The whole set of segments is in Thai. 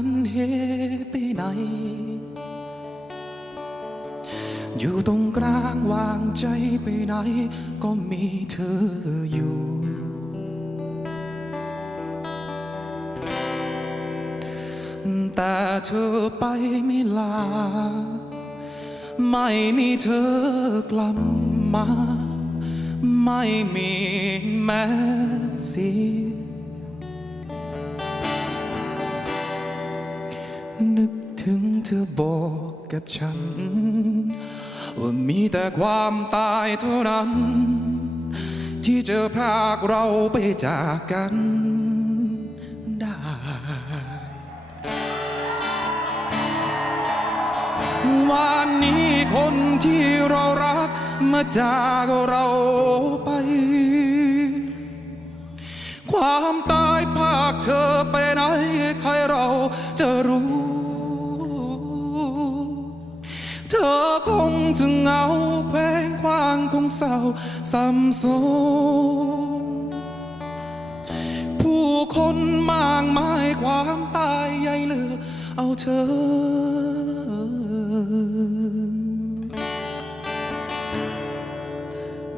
หันเหไปไหน อยู่ตรงกลางวางใจไปไหน ก็มีเธออยู่ แต่เธอไปไม่ลา ไม่มีเธอกลับมา ไม่มีแม้เสีย ถึงเธอบอกกับฉัน ว่ามีแต่ความตายเท่านั้น ที่จะพรากเราไปจากกันได้ วันนี้คนที่เรารักมาจากเราไป ความตายพากเธอไปไหนใคร งจะเหงาแควงคว้างคงเศร้าซ้ำสมผู้คนมากมายความตายใหญ่เหลือ เอาเธอ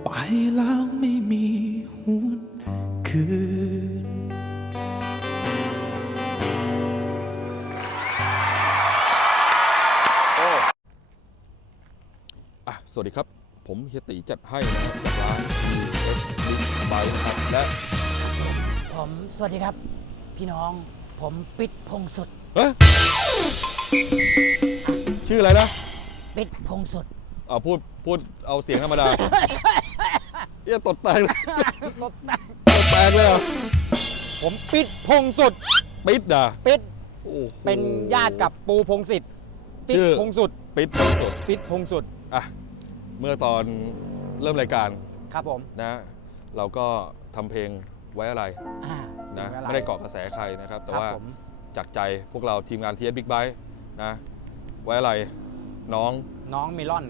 ไปแล้ว สวัสดีครับ ผมเฮียตีจัดให้นะครับจากร้าน US Big Bike นะครับและผมสวัสดีครับ พี่น้องผมปิดพงสุดเอ๊ะชื่ออะไรนะปิดพงสุดอ่าพูดพูดเอาเสียงธรรมดาเฮียตดแตกเลยรถแต่ตดแตกเลยเหรอผมปิดพงสุดปิดอะปิดโอ้โห เป็นญาติกับปูพงศิษฐ์ปิดชื่อ พงสุด ปิดสดปิดพงสุด อะ เมื่อตอนเริ่มรายการครับผมนะ เราก็ทำเพลงไว้อะไรอ่านะว้อะรไม่ได้เกาะกระแสใครนะครับ แต่ครับว่าผมจากใจพวกเราทีมงาน TS Big Bike นะไว้อะไรน้องน้องเมลอน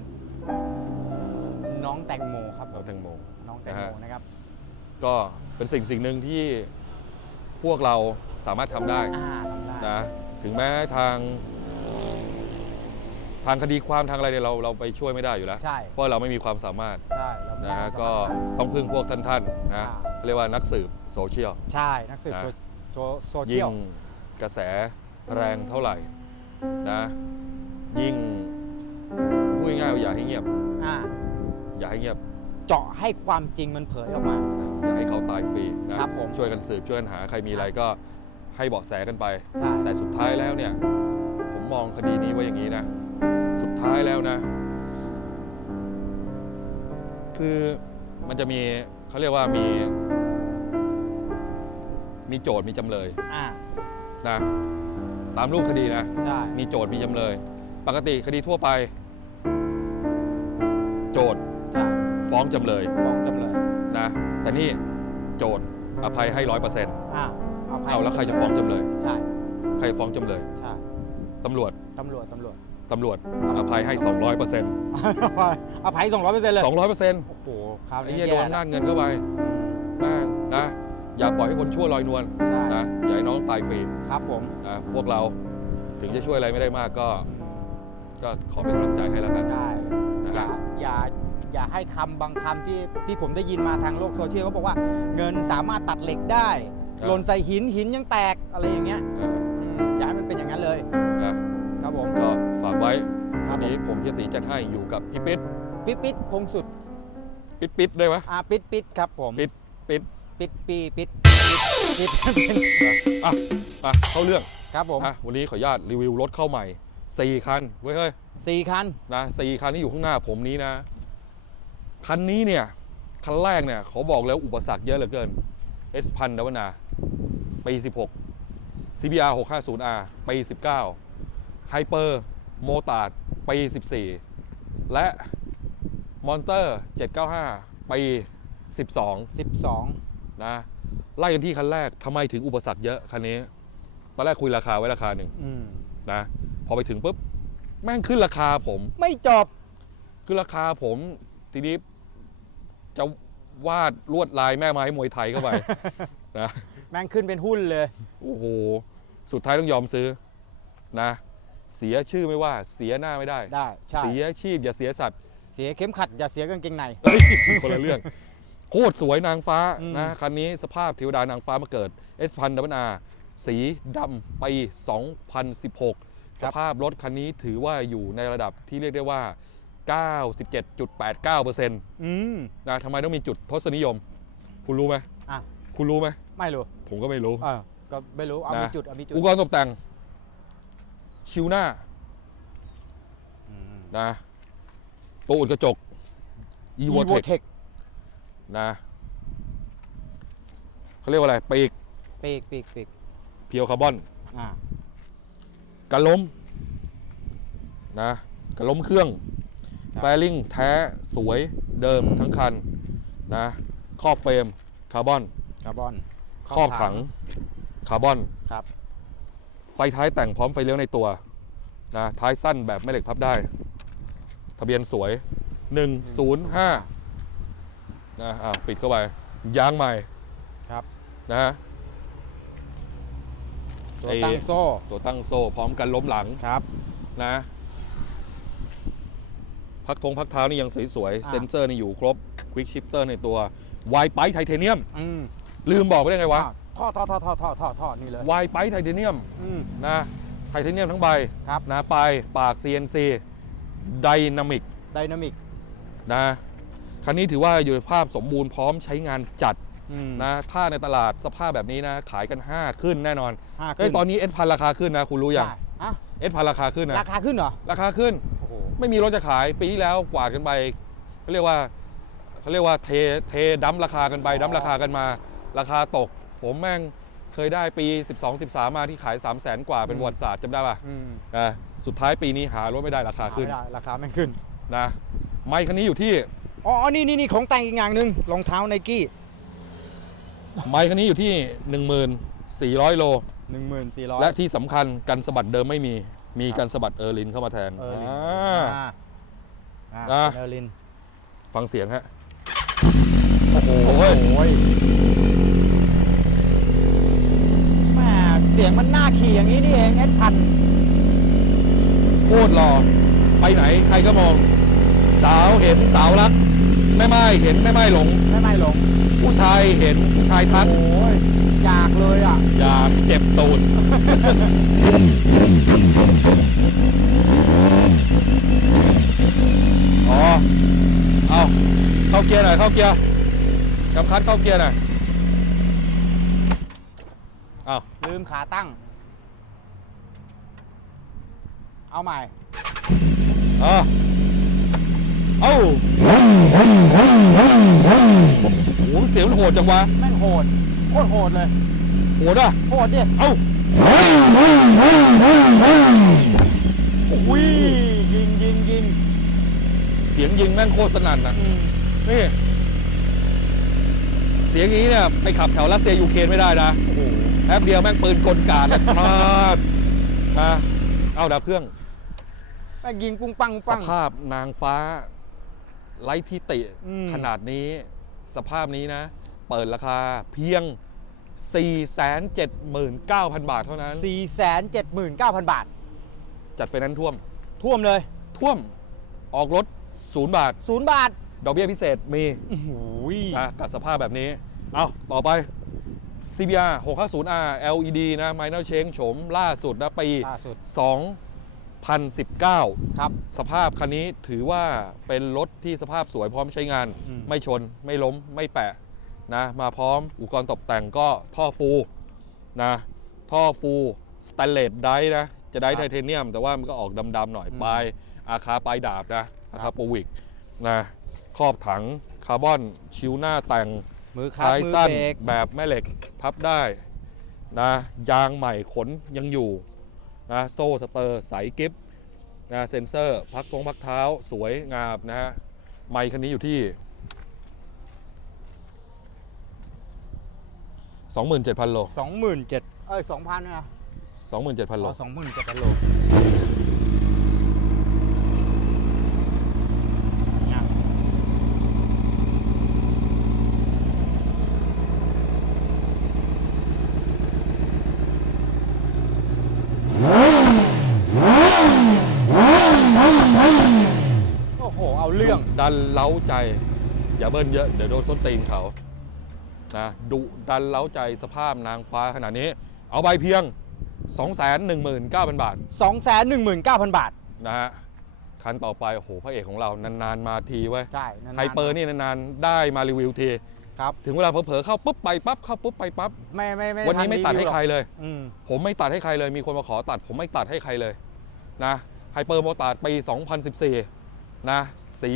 น้องแตงโมครับเราแตงโม น้องแตงโมนะฮะ นะครับก็เป็นสิ่งสิ่งหนึ่งที่พวกเราสามารถทำได้อ่าทำได้นะถึงแม้ทาง ทางคดีความทางอะไรเนี่ยเราเราไปช่วยไม่ได้อยู่แล้ว ใช่ เพราะเราไม่มีความสามารถใช่เรามีนะฮะความสามารถก็ต้องพึ่งพวกท่านท่านๆนะอ่าเรียกว่านักสืบโซเชียล ใช่นักสืบนะโซโซโซเชียิ่ยงลกระแสแรงเท่าไหร่นะยิ่งพูดง่ายๆว่าอย่าให้เงียบ อ่า อย่าให้เงียบ เจาะให้ความจริงมันเผยออกมา อย่าให้เขาตายฟรีนะครับผมช่วยกันสืบช่วยกันหาใครมีอะไรก็ให้เบาะแสกันไป ใช่ แต่สุดท้ายแล้วเนี่ย ผมมองคดีนี้ว่าอย่างนี้นะสุด ท้ายแล้วนะ คือมันจะมีเขาเรียกว่ามี มีโจทย์มีจำเลยอ่านะตามรูปคดีนะ ใช่มีโจทย์มีจำเลย ปกติคดีทั่วไป โจทย์ใช่ฟ้องจำเลยฟ้องจำเลยนะแต่นี่โจทย์อภัยให้ร้อยเปอร์เซ็นต์อ่าเอาภัยเอาแล้วใครจะฟ้องจำเลย ใช่ใครฟ้องจำเลยใช่ตำรวจ ตำรวจตำรวจ ตำรวจอภัยให้ 200เปอร์เซ็นต์เอาภัยสองร้อยเปอร์เซ็นต์เลย200เปอร์เซ็นต์โอ้โหคราวไอ้นี้เหี้ยโดแย่นแล้วด้านเงินเข้าไปแม่งนะ อย่าปล่อยให้คนชั่วลอยนวลใช่นะอย่าให้น้องตายฟรีครับผม นะพวกเราถึงจะช่วยอะไรไม่ได้มากก็ ก็ขอเป็นกำลังใจให้แล้วกันใช่ นะอครัย่าบอย่าอย่าให้คำบางคำที่ที่ผมได้ยินมาทางโลกโซเชียลเขาบอกว่าเงินสามารถตัดเหล็กได้ครับหล่นใส่หินหินยังแตกอะไรอย่างเงี้ยเอออืมอย่าให้มันเป็นอย่างนั้นเลย ไว้ครัวับนนี้ผมเฮียตีจัดให้อยู่กับพี่ปิ๊ดปิดปิดพงสุดปิ๊ดปิ๊ดได้ไหมอ่าปิดปิดครับผมปิ๊ดปิ๊ดปิดปีปิดปิดปิดนะอะมาเข้าเรื่องครับผมอะวันนี้ขออนุญาตรีวิวรถเข้าใหม่4คันเว้ยเฮ้ยสี่คันนะสี่คันที่อยู่ข้างหน้าผมนี้นะ คันนี้เนี่ย คันแรกเนี่ยเขาบอกแล้วอุปสรรคเยอะเหลือเกิน S พันดาวนาปี 16 CBR 650R ปี 19 Hyper m o t a r d ปี 14 และ Monster 795 ปี 12 12 นะไล่กันที่คันแรกทำไมถึงอุปสรรคเยอะคันนี้ ตอนแรกคุยราคาไว้ราคาหนึ่งอืม นะพอไปถึงปุ๊บ แม่งขึ้นราคาผมไม่จบคือราคาผม ทีนี้จะวาดลวดลายแม่ไม้มวยไทยเข้าไป นะ แม่งขึ้นเป็นหุ้นเลย โอ้โห สุดท้ายต้องยอมซื้อนะ เสียชื่อไม่ว่าเสียหน้าไม่ได้ ได้ใช่เสียชีพอย่าเสียสัตว์เสียเข็มขัดอย่าเสียกางเกงใน เฮ้ยคนละเรื่อง โคตรสวยนางฟ้าอืม นะคันนี้สภาพเทวดานางฟ้ามาเกิด S พันดับนาสีดำปี 2016 สภาพรถคันนี้ถือว่าอยู่ในระดับที่เรียกได้ว่า 97.89%นอืมะทำไมต้องมีจุดทศนิยม คุณรู้ไหมอะคุณรู้ไหม ไม่รู้ผมก็ไม่รู้ เออก็ไม่รู้เอานะมีจุดเอามีจุดอุปกรณ์ตกแต่ง ชิวหน้าอืมนะตัวอุดกระจก e v o t e c Evotech นะเขาเรียกว่าอะไรปีกปีกปีกปีกเพียวคาร์บอนอ่ากันล้มนะกันล้มเครื่องครับแฟลิงแท้สวยเดิมทั้งคันนะครอบเฟรมคาร์บอนคาร์บอนครอบถังคาร์บอนครับไฟท้ายแต่งพร้อมไฟเลี้ยวในตัวนะท้ายสั้นแบบไม่เหล็กพับได้ ทะเบียนสวย 105นะอะปิดเข้าไปยางใหม่ครับนะฮะตัวไอ้ตั้งโซ่ ตัวตั้งโซ่พร้อมกันล้มหลังครับนะพักทงพักเท้านี่ยังสวยๆอะเซนเซอร์นี่อยู่ครบควิกชิปเตอร์ในตัววายไปไทเทเนียมอืมลืมบอกไปได้ไงวะอะ ท่อท่อท่อท่อท่อท่อท่อนี่เลยวายไปไทเทเนียมอืม นะไทเทเนียมทั้งใบครับ นะปลายปาก CNC ไดนามิกไดนามิกนะคันนี้ถือว่าอยู่ในภาพสมบูรณ์พร้อมใช้งานจัดอืมนะถ้าในตลาดสภาพแบบนี้นะ ขายกัน 5 ขึ้นแน่นอนห้าเฮ้ยขึ้นตอนนี้เอสพันราคาขึ้นนะ คุณรู้ยังใช่อะเอสพันราคาขึ้นนะราคาขึ้นเหรอราคาขึ้น โอ้โหไม่มีรถจะขายปีที่แล้วกวาดกันไปเขาเรียกว่าเขาเรียกว่าเทเทดั้มราคากันไปดั้มราคากันมา ราคาตก ผมแม่งเคยได้ปี 12 13 มาที่ขาย 3 0 0แสนกว่าเป็นประวัติศาสตร์จำได้ป่ะอืมนะสุดท้ายปีนี้หารถไม่ได้ราคาขึ้นไม่ได้ราคาไม่ขึ้น นะไมค์คันนี้อยู่ที่อ๋อนี่นี่นี่ของแต่งอีกอย่างหนึ่งรองเท้าไนกี้ไมค์คันนี้อยู่ที่ 1400 โล หนึ่งหมื่นสี่ร้อยและที่สำคัญกันสะบัดเดิมไม่มี มีกันสะบัดเออร์ลินเข้ามาแทนเออลินอ่า อ่าอ่าอะเออลินฟังเสียงฮะ โอ้โห โอ้ย แหม่เสียงมันน่าขี่อย่างนี้นี่เองเอสพันโคตรหล่อไปไหนใครก็มอง สาวเห็นสาวรักแม่ไม้เห็นแม่ไม้หลง ไม่ไม่หลงผู้ชายเห็นผู้ชายทัก โอ้ยอยากเลยอะ อยากเจ็บตูดอ๋อ เอาเข้าเกียร์หน่อยเข้าเกียร์กำคัดเข้าเกียร์หน่อยเอา ลืมขาตั้ง เอาใหม่ เอาเอาโอ้โหเสียงมันโหดจังวะแม่งโหด โคตรโหดเลย โหดอะ โหดดิเอ้าโอ้ยยิงยิงยิงเสียงยิงแม่งโคตรสนั่นอะอืมนี่เสียงอย่างนี้เนี่ยไปขับแถวรัสเซียยูเครนไม่ได้นะ โอ้โห แป๊บเดียวแม่งปืนกลกาดนะครับนะเอาดับเครื่อง แม่งยิงปุ้งปังปุ้งสปัง ภาพนางฟ้า ไร้ที่ติอืม ขนาดนี้ สภาพนี้นะ เปิดราคาเพียง 479,000 บาทเท่านั้นสี่แสนเจ็ดหมื่นเก้าพันบาท จัดไฟแนนซ์ท่วม ท่วมเลย ท่วมออกรถ 0 บาทศูนย์บาทดอกเบี้ยพิเศษมีโอ้โหนะกับสภาพแบบนี้ เอาต่อไป CBR 650R LED นะ Minor Change โฉมล่าสุดนะปี ล่าสุด 2019 ครับ สภาพคันนี้ถือว่าเป็นรถที่สภาพสวยพร้อมใช้งาน อืม ไม่ชน ไม่ล้ม ไม่แปะนะมาพร้อมอุปกรณ์ตกแต่งก็ท่อฟูนะท่อฟูสแตนเลสไดนะ จะได้ไทเทเนียม แต่ว่ามันก็ออกดำๆหน่อยปลายอาคาปลายดาบนะอาคาโปรวิกนะครอบถังคาร์บอนชิวหน้าแต่ง มือคับท้ายมือสั้นเบรก แบบแม่เหล็กพับได้นะยางใหม่ขนยังอยู่นะโซ่สเตอร์ใสกิฟนะเซนเซอร์ พักทงพักเท้าสวยงามนะฮะไมค์คันนี้อยู่ที่ 27,000 โลสองหมื่นเจ็ดเอ้ยสองพันนะ27,000 โลสองหมื่นเจ็ดพันโลเนี่ย นเล้าใจ อย่าเบิ้ลเยอะ เดี๋ยวโดนส้นตีนเขานะดุดันเล้าใจสภาพนางฟ้าขนาดนี้ เอาใบเพียง 219,000 บาท219,000 บาท นะฮะคันต่อไปโอ้โหพระเอกของเรานานๆมาทีเว้ยใช่นานๆไฮเปอร์นี่นานๆได้มารีวิวทีครับ ถึงเวลาเผลอๆเข้าปุ๊บไปปั๊บเข้าปุ๊บไปปั๊บไม่ไม่ไม่วันนี้ไม่ตัดให้ใครเลย อืมผมไม่ตัดให้ใครเลยมีคนมาขอตัด ผมไม่ตัดให้ใครเลยนะไฮเปอร์โมตาร์ดปี 2014 นะ สี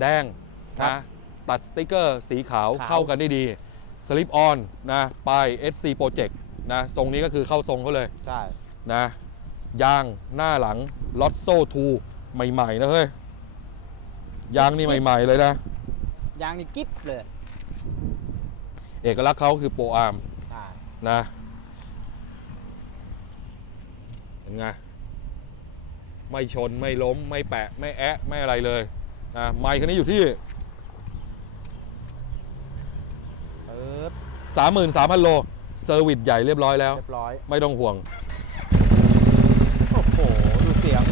แดงนะตัดสติกเกอร์สีขาว เข้ากันได้ดีสลิปออนนะปลาย SC Project นะทรงนี้ก็คือเข้าทรงเขาเลยใช่ นะยางหน้าหลังลอตโซ่2ใหม่ๆนะเฮ้ยยางนี่ใหม่ ๆ เลยนะ ยางนี่กิ๊บเลยเอกลักษณ์เขาคือโปรอาร์มใช่นะเห็นไงไม่ชนไม่ล้มไม่แปะ ไม่แอะ ไม่อะไรเลย นะไมค์คันนี้อยู่ที่เปิด33,000โลเซอร์วิสใหญ่เรียบร้อยแล้ว เรียบร้อย ไม่ต้องห่วง โอ้โห ดูเสียง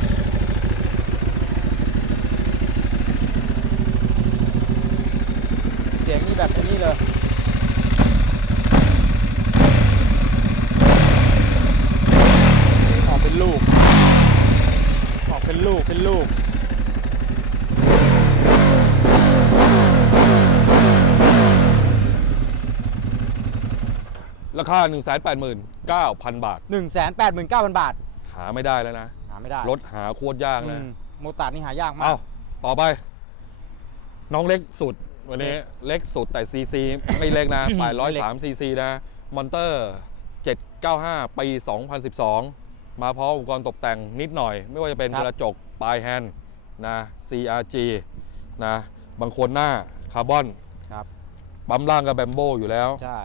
เสียงนี่แบบนี้เลยออกเป็นลูก ออกเป็นลูก เป็นลูก ราคา 189,000 บาท 189,000 บาท หาไม่ได้แล้วนะ หาไม่ได้รถหาโคตรยากนะ อืมโมตาร์ดนี่หายากมาเอาก ต่อไป น้องเล็กสุด วันนี้เล็กสุดแต่ซีซีไม่เล็กนะ803ซีซีนะ มอนเตอร์ 795 ปี 2012 มาพร้อมอุปกรณ์ตกแต่งนิดหน่อย ไม่ว่าจะเป็นครับ กระจกปลายแฮนด์นะ CRG นะ บางคนหน้าคาร์บอน ครับ ปั๊มล่างกับแบมโบอยู่แล้ว ใช่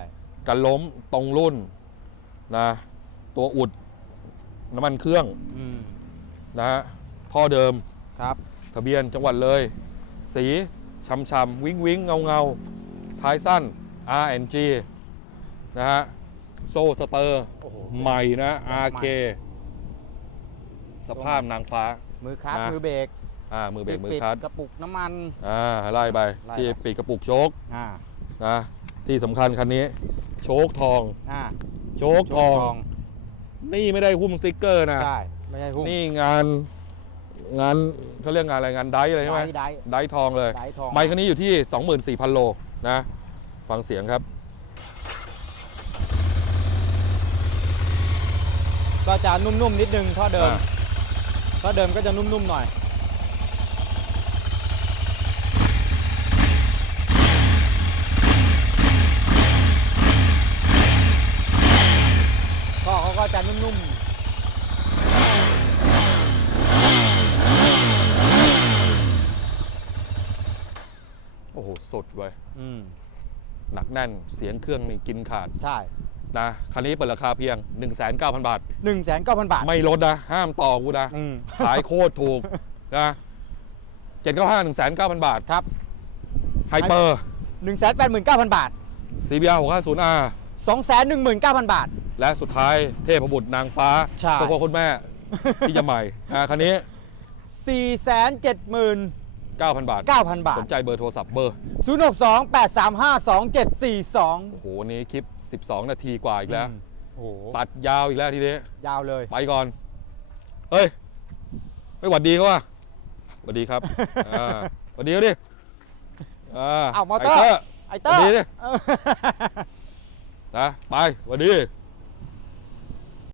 กันล้มตรงรุ่นนะตัวอุดน้ำมันเครื่องอืมนะฮะท่อเดิม ครับ ทะเบียนจังหวัดเลย สีช้ำๆวิ้งวิ้งเงาเงาๆ ท้ายสั้น RNG นะฮะ โซ่สเตอร์ โอ้โห ใหม่นะใหม่ RK สภาพนางฟ้า มือคลัตช์นะ มือเบรกอ่า มือเบรกมือปิดคลัตช์กระปุกน้ำมัน อ่าไล่ไปไล่ไป ที่ปีกกระปุกโชคอ่า นะ ที่สำคัญคันนี้ โชคทอง อ่าโชคทอง นี่ไม่ได้หุ้มสติ๊กเกอร์นะ ใช่ไม่ใช่หุ้มนี่งานงานเขาเรียกงานอะไรงานไดฟ์อะไรใช่ไหมได้ไดฟ์ทองเลย ได้ทองไมค์คันนี้อยู่ที่ 24,000 โลนะ ฟังเสียงครับ ก็จะนุ่มๆนิดนึงท่อเดิมอ่า ท่อเดิมก็จะนุ่มๆหน่อย ก็เขาก็จะนุ่มโอ้โหสุดเว้ยๆอืมหนักแน่นเสียงเครื่องนี่กินขาดใช่นะคันนี้เปิดราคาเพียง 19,000 บาท1 9 0 0 0บาท ไม่ลดนะ ห้ามต่อกูนะ อืม ขายโคตรถูกนะ795 1,900บาทครับไฮเปอร์189,000บาท CBR 650R 219,000 บาท และสุดท้ายเทพบุตรนางฟ้าใช่พ่อพ่อคุณแม่ที่จะใหม่อ่าคันนี้ 479,000 9,000 บาท บาทสนใจเบอร์โทรศัพท์เบอร์ 062 835 2742 โอ้โหวันนี้คลิป 12 นาทีกว่าอีกแล้ว โอ้โหตัดยาวอีกแล้วทีนี้ ยาวเลย ไปก่อน เฮ้ย ไม่หวัดดีเขาวะหวัดดีครับ อ่าหวัดดีเขาดิ อ่าอ้าวมอเตอร์ไเตอร์ไอเตอร์ดีดิ เออ นะไปหวัดดี